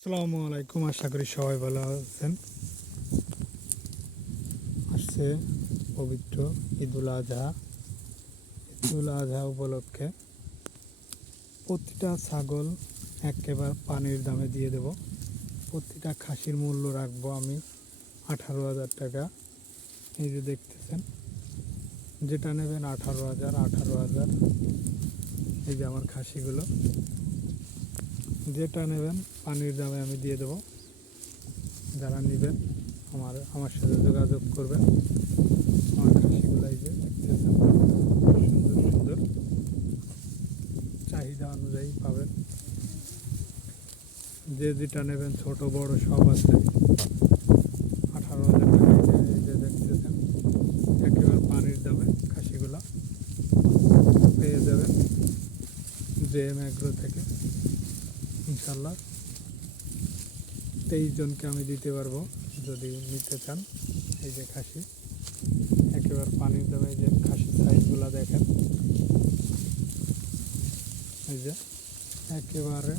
আসসালামু আলাইকুম, আশা করি সবাই ভালো আছেন। আসছে পবিত্র ঈদুল আজহা। ঈদুল আজহা উপলক্ষে প্রতিটা ছাগল একেবারে পানির দামে দিয়ে দেব। প্রতিটা খাসির মূল্য রাখবো আমি 18,000 টাকা। এই যে দেখতেছেন, যেটা নেবেন 18,000। এই যে আমার খাসিগুলো, যেটা নেবেন পানির দামে আমি দিয়ে দেব। যারা নেবেন আমার সাথে যোগাযোগ করবেন। আমার খাসিগুলো এই যে দেখতেছেন, সুন্দর সুন্দর, চাহিদা অনুযায়ী পাবেন। যে যেটা নেবেন ছোট বড় সব আছে। 18,000 টাকা। এই যে দেখতেছেন, একেবারে পানির দামে খাসিগুলো পেয়ে যাবেন জেএম এগ্রো থেকে। ইনশাল্লাহ 23 জনকে আমি দিতে পারবো যদি নিতে চান। এই যে খাসি একেবারে পানির দামে, যে খাসির সাইজগুলো দেখেন, এই যে একেবারে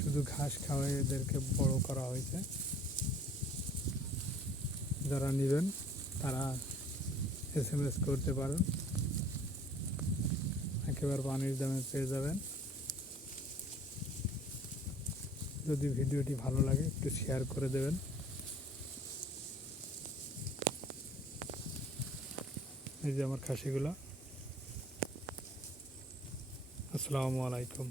শুধু ঘাস খাওয়াই এদেরকে বড় করা হয়েছে। যারা নেবেন তারা SMS করতে পারেন, একেবারে পানির দামে পেয়ে যাবেন। যদি ভিডিওটি ভালো লাগে একটু শেয়ার করে দেবেন। এই যে আমার খাসিগুলো। আসসালামু আলাইকুম।